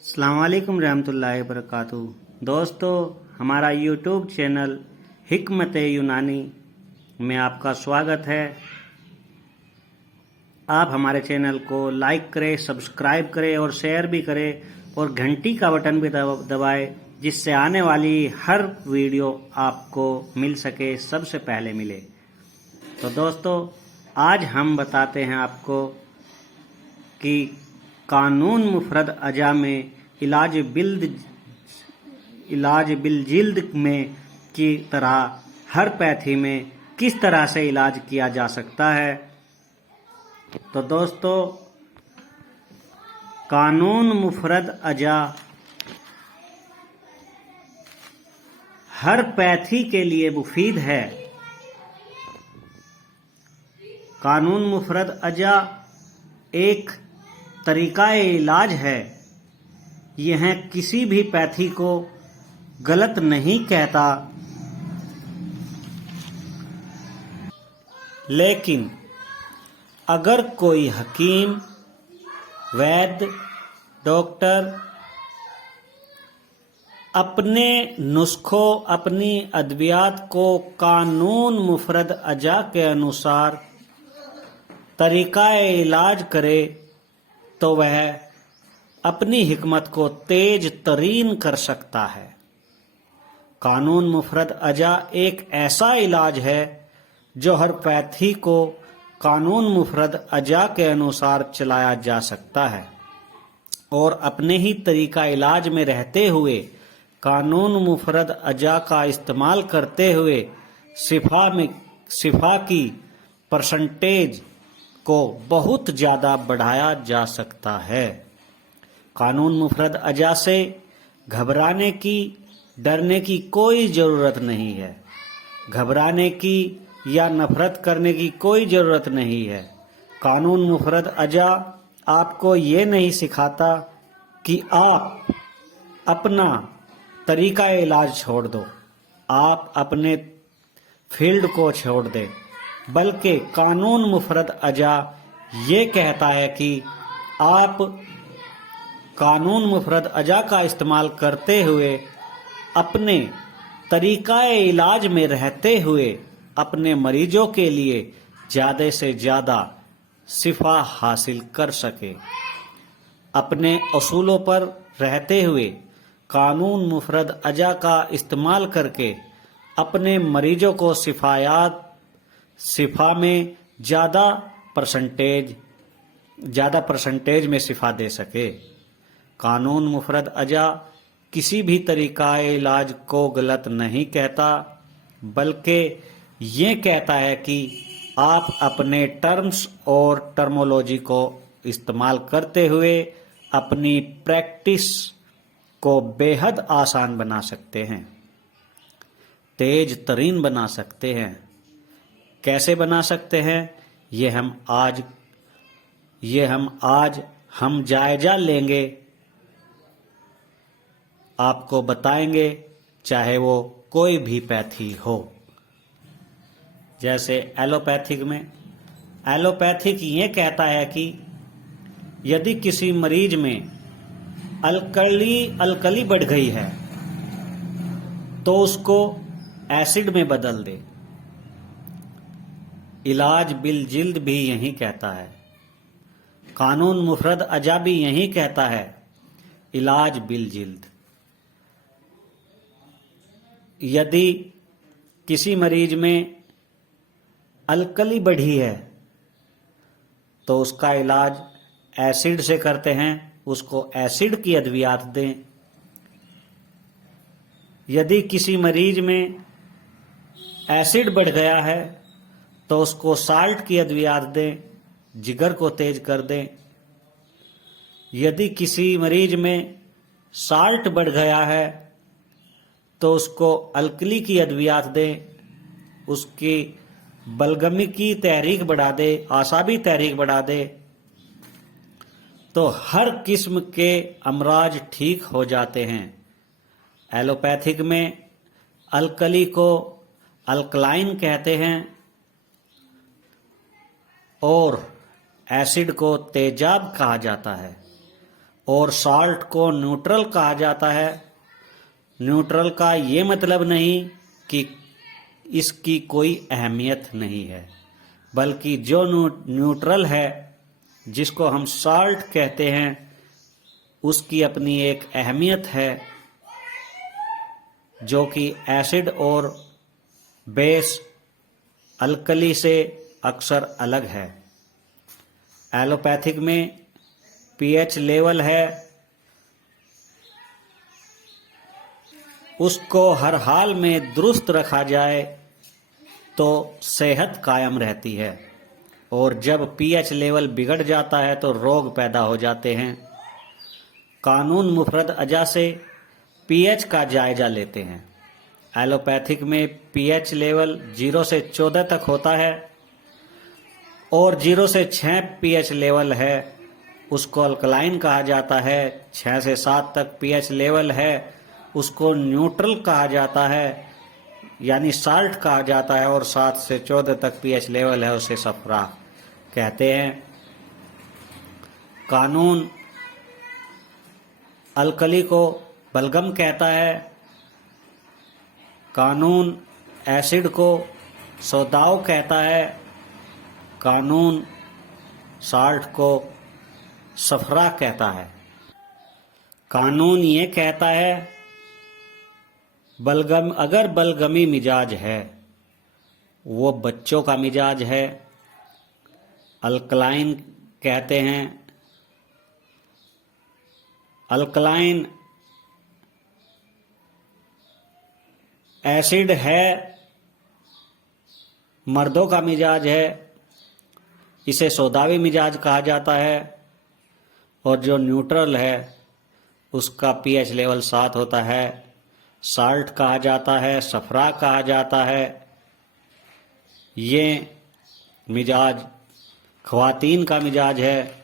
अस्सलाम वालेकुम रहमतुल्लाहि वबरकातुहू। दोस्तों, हमारा यूट्यूब चैनल हिकमत यूनानी में आपका स्वागत है। आप हमारे चैनल को लाइक करें, सब्सक्राइब करें और शेयर भी करें और घंटी का बटन भी दबाएं, जिससे आने वाली हर वीडियो आपको मिल सके, सबसे पहले मिले। तो दोस्तों, आज हम बताते हैं आपको कि कानून मुफरद अजा में इलाज बिल जिल्द में की तरह हर पैथी में किस तरह से इलाज किया जा सकता है। तो दोस्तों, कानून मुफरद अजा हर पैथी के लिए मुफीद है। कानून मुफरद अजा एक तरीका इलाज है। यह किसी भी पैथी को गलत नहीं कहता, लेकिन अगर कोई हकीम, वैद्य, डॉक्टर अपने नुस्खों, अपनी अद्वियात को कानून मुफरद अजा के अनुसार तरीका इलाज करे तो वह अपनी हिकमत को तेज तरीन कर सकता है। कानून मुफरद अजा एक ऐसा इलाज है जो हर पैथी को कानून मुफरद अजा के अनुसार चलाया जा सकता है और अपने ही तरीका इलाज में रहते हुए कानून मुफरद अजा का इस्तेमाल करते हुए शिफा की परसेंटेज को बहुत ज़्यादा बढ़ाया जा सकता है। कानून मुफरद अजा से घबराने की, डरने की कोई ज़रूरत नहीं है। घबराने की या नफरत करने की कोई ज़रूरत नहीं है। कानून मुफरद अजा आपको ये नहीं सिखाता कि आप अपना तरीका इलाज छोड़ दो, आप अपने फील्ड को छोड़ दें, बल्कि कानून मुफरद अजा ये कहता है कि आप कानून मुफरद अजा का इस्तेमाल करते हुए अपने तरीका इलाज में रहते हुए अपने मरीजों के लिए ज़्यादा से ज़्यादा शिफा हासिल कर सके। अपने असूलों पर रहते हुए कानून मुफरद अजा का इस्तेमाल करके अपने मरीजों को शिफा में ज़्यादा परसेंटेज में शिफा दे सके। कानून मुफरद अजा किसी भी तरीका इलाज को गलत नहीं कहता, बल्कि ये कहता है कि आप अपने टर्म्स और टर्मोलॉजी को इस्तेमाल करते हुए अपनी प्रैक्टिस को बेहद आसान बना सकते हैं, तेज तरीन बना सकते हैं। कैसे बना सकते हैं, ये हम आज जायजा लेंगे, आपको बताएंगे, चाहे वो कोई भी पैथी हो। जैसे एलोपैथिक ये कहता है कि यदि किसी मरीज में अलकली बढ़ गई है तो उसको एसिड में बदल दे। इलाज बिल जिल्द भी यही कहता है। कानून मुफरद अजा भी यही कहता है, इलाज बिल जिल्द। यदि किसी मरीज में अलकली बढ़ी है तो उसका इलाज एसिड से करते हैं, उसको एसिड की अद्वियात दें। यदि किसी मरीज में एसिड बढ़ गया है तो उसको साल्ट की अद्वियात दें, जिगर को तेज कर दें। यदि किसी मरीज में साल्ट बढ़ गया है तो उसको अल्कली की अद्वियात दें, उसकी बलगमी की तहरीक बढ़ा दे, आसाबी तहरीक बढ़ा दे, तो हर किस्म के अमराज ठीक हो जाते हैं। एलोपैथिक में अल्कली को अल्कलाइन कहते हैं और एसिड को तेजाब कहा जाता है। और साल्ट को न्यूट्रल कहा जाता है। न्यूट्रल का ये मतलब नहीं कि इसकी कोई अहमियत नहीं है, बल्कि जो न्यूट्रल है, जिसको हम साल्ट कहते हैं, उसकी अपनी एक अहमियत है, जो कि एसिड और बेस अल्कली से अक्सर अलग है। एलोपैथिक में पीएच लेवल है, उसको हर हाल में दुरुस्त रखा जाए तो सेहत कायम रहती है, और जब पीएच लेवल बिगड़ जाता है तो रोग पैदा हो जाते हैं। कानून मुफरद अजा से पीएच का जायजा लेते हैं। एलोपैथिक में पीएच लेवल 0 से 14 तक होता है, और 0 से 6 पीएच लेवल है, उसको अल्कलाइन कहा जाता है। 6 से 7 तक पीएच लेवल है, उसको न्यूट्रल कहा जाता है, यानी साल्ट कहा जाता है। और 7 से 14 तक पीएच लेवल है, उसे सफरा कहते हैं। कानून अल्कली को बलगम कहता है, कानून एसिड को सोदाव कहता है, कानून साल्ट को सफरा कहता है। कानून ये कहता है बलगम, अगर बलगमी मिजाज है, वो बच्चों का मिजाज है, अल्कलाइन कहते हैं। अल्कलाइन एसिड है, मर्दों का मिजाज है, इसे सोदावी मिजाज कहा जाता है। और जो न्यूट्रल है, उसका पीएच लेवल 7 होता है, साल्ट कहा जाता है, सफरा कहा जाता है। ये मिजाज ख्वातीन का मिजाज है।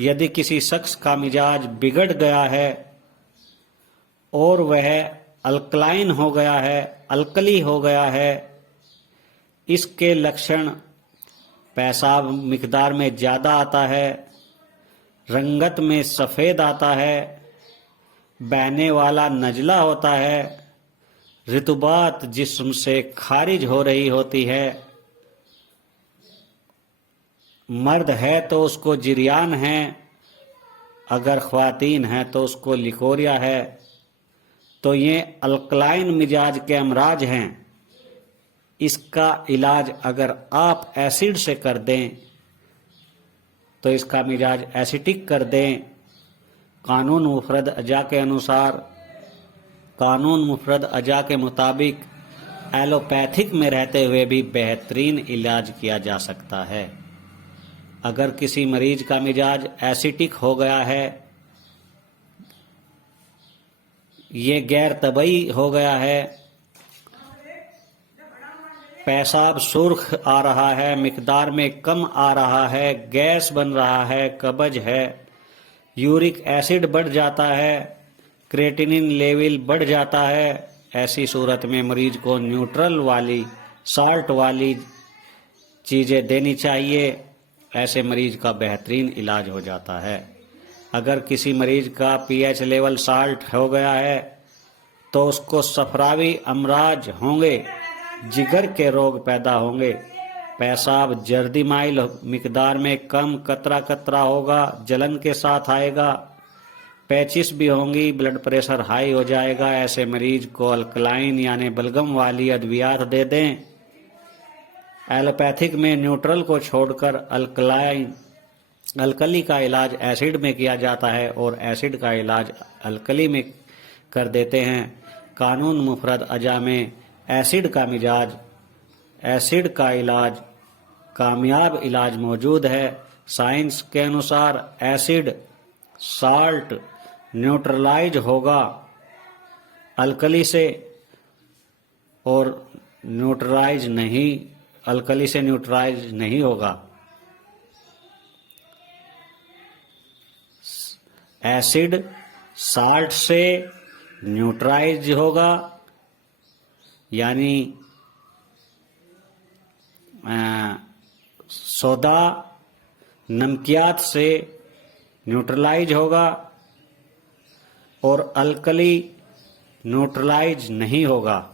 यदि किसी शख्स का मिजाज बिगड़ गया है और वह अल्कलाइन हो गया है, अल्कली हो गया है, इसके लक्षण पेशाब मिकदार में ज़्यादा आता है, रंगत में सफ़ेद आता है, बहने वाला नजला होता है, रितुबात जिस्म से खारिज हो रही होती है। मर्द है तो उसको जिरियान है, अगर ख्वातीन है तो उसको लिकोरिया है। तो ये अल्कलाइन मिजाज के अमराज हैं। इसका इलाज अगर आप एसिड से कर दें तो इसका मिजाज एसिटिक कर दें। कानून मुफरद अजा के अनुसार, कानून मुफरद अजा के मुताबिक एलोपैथिक में रहते हुए भी बेहतरीन इलाज किया जा सकता है। अगर किसी मरीज का मिजाज एसिटिक हो गया है, ये गैर तबई हो गया है, पेशाब सुर्ख आ रहा है, मिकदार में कम आ रहा है, गैस बन रहा है, कब्ज है, यूरिक एसिड बढ़ जाता है, क्रेटिनिन लेवल बढ़ जाता है, ऐसी सूरत में मरीज को न्यूट्रल वाली, साल्ट वाली चीज़ें देनी चाहिए। ऐसे मरीज का बेहतरीन इलाज हो जाता है। अगर किसी मरीज का पीएच लेवल साल्ट हो गया है तो उसको सफरावी अमराज होंगे, जिगर के रोग पैदा होंगे, पेशाब जर्दी माइल मिकदार में कम कतरा कतरा होगा, जलन के साथ आएगा, पैचिस भी होंगी, ब्लड प्रेशर हाई हो जाएगा। ऐसे मरीज को अल्कलाइन यानी बलगम वाली अद्वियात दे दें। एलोपैथिक में न्यूट्रल को छोड़कर अल्कली का इलाज एसिड में किया जाता है और एसिड का इलाज अल्कली में कर देते हैं। कानून मुफरद अजा में एसिड का मिजाज, एसिड का इलाज, कामयाब इलाज मौजूद है। साइंस के अनुसार एसिड साल्ट न्यूट्रलाइज होगा अल्कली से, और न्यूट्रलाइज नहीं, अल्कली से न्यूट्रलाइज नहीं होगा। एसिड साल्ट से न्यूट्रलाइज होगा, यानी सोदा नमकियात से न्यूट्रलाइज होगा, और अल्कली न्यूट्रलाइज नहीं होगा,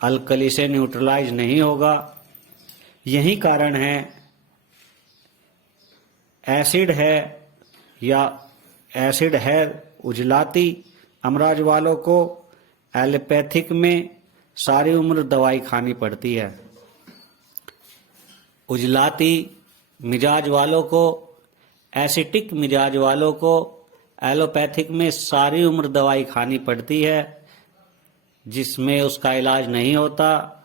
अल्कली से न्यूट्रलाइज नहीं होगा। यही कारण है एसिड है या एसिड है उजलाती अमराज वालों को एलोपैथिक में सारी उम्र दवाई खानी पड़ती है। उजलाती मिजाज वालों को, एसिटिक मिजाज वालों को एलोपैथिक में सारी उम्र दवाई खानी पड़ती है, जिसमें उसका इलाज नहीं होता।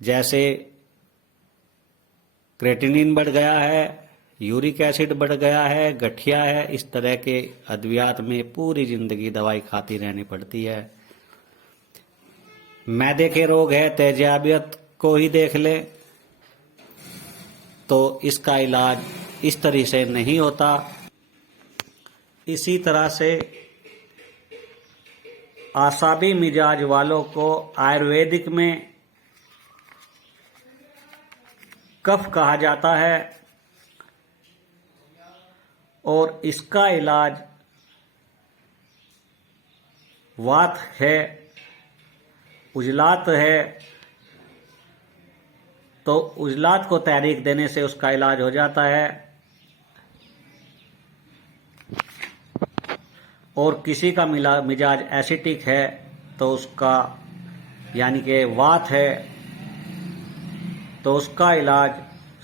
जैसे क्रेटिनिन बढ़ गया है, यूरिक एसिड बढ़ गया है, गठिया है, इस तरह के अद्वियात में पूरी जिंदगी दवाई खाती रहनी पड़ती है। मैदे के रोग है, तेजाबियत को ही देख ले, तो इसका इलाज इस तरह से नहीं होता। इसी तरह से आसाबी मिजाज वालों को आयुर्वेदिक में कफ कहा जाता है और इसका इलाज वात है, उजलात है, तो उजलात को तहरीक देने से उसका इलाज हो जाता है। और किसी का मिजाज एसिटिक है तो उसका यानी कि वात है, तो उसका इलाज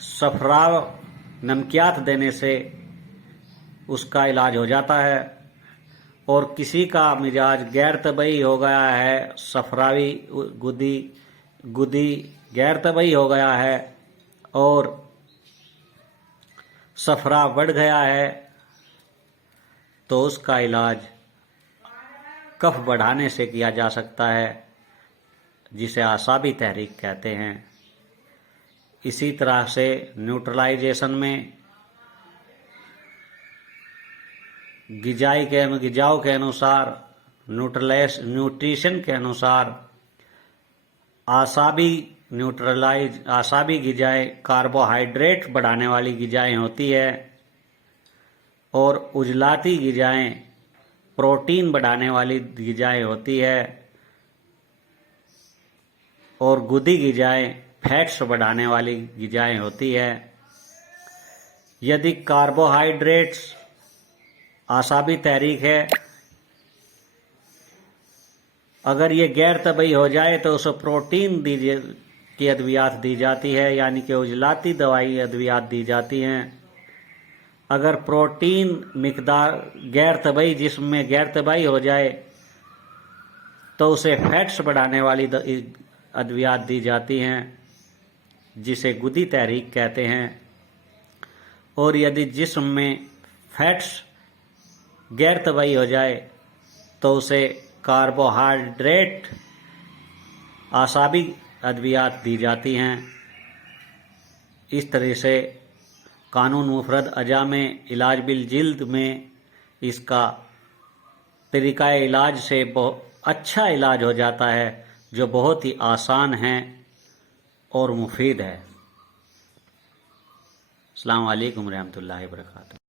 सफराव नमकियात देने से उसका इलाज हो जाता है। और किसी का मिजाज गैर तबई हो गया है, सफरावी गुदी गैर तबई हो गया है और सफरा बढ़ गया है, तो उसका इलाज कफ बढ़ाने से किया जा सकता है, जिसे आसाबी तहरीक कहते हैं। इसी तरह से न्यूट्रलाइजेशन में गिजाओं के अनुसार, न्यूट्रिशन के अनुसार आसाबी गिजाएं कार्बोहाइड्रेट बढ़ाने वाली गिजाएं होती है और उजलाती गिजाएं प्रोटीन बढ़ाने वाली गिजाएं होती है और गुदी गिजाएं फैट्स बढ़ाने वाली गिजाएं होती है। यदि कार्बोहाइड्रेट्स आसाबी तहरीक है, अगर ये गैर तबई हो जाए तो उसे प्रोटीन की अद्वियात दी जाती है, यानी कि उजलाती दवाई अद्वियात दी जाती हैं। अगर प्रोटीन मिकदार गैर तबई जिस्म में गैर तबई हो जाए तो उसे फैट्स बढ़ाने वाली अद्वियात दी जाती हैं, जिसे गुदी तहरीक कहते हैं। और यदि जिस्म में फैट्स गैर तबई हो जाए तो उसे कार्बोहाइड्रेट आसाबी अद्वियात दी जाती हैं। इस तरह से कानून मुफरद अजा में इलाज बिल जिल्द में इसका तरीका इलाज से बहुत अच्छा इलाज हो जाता है, जो बहुत ही आसान है और मुफीद है। अस्सलाम वालेकुम रहमतुल्लाहि व बरकातहू।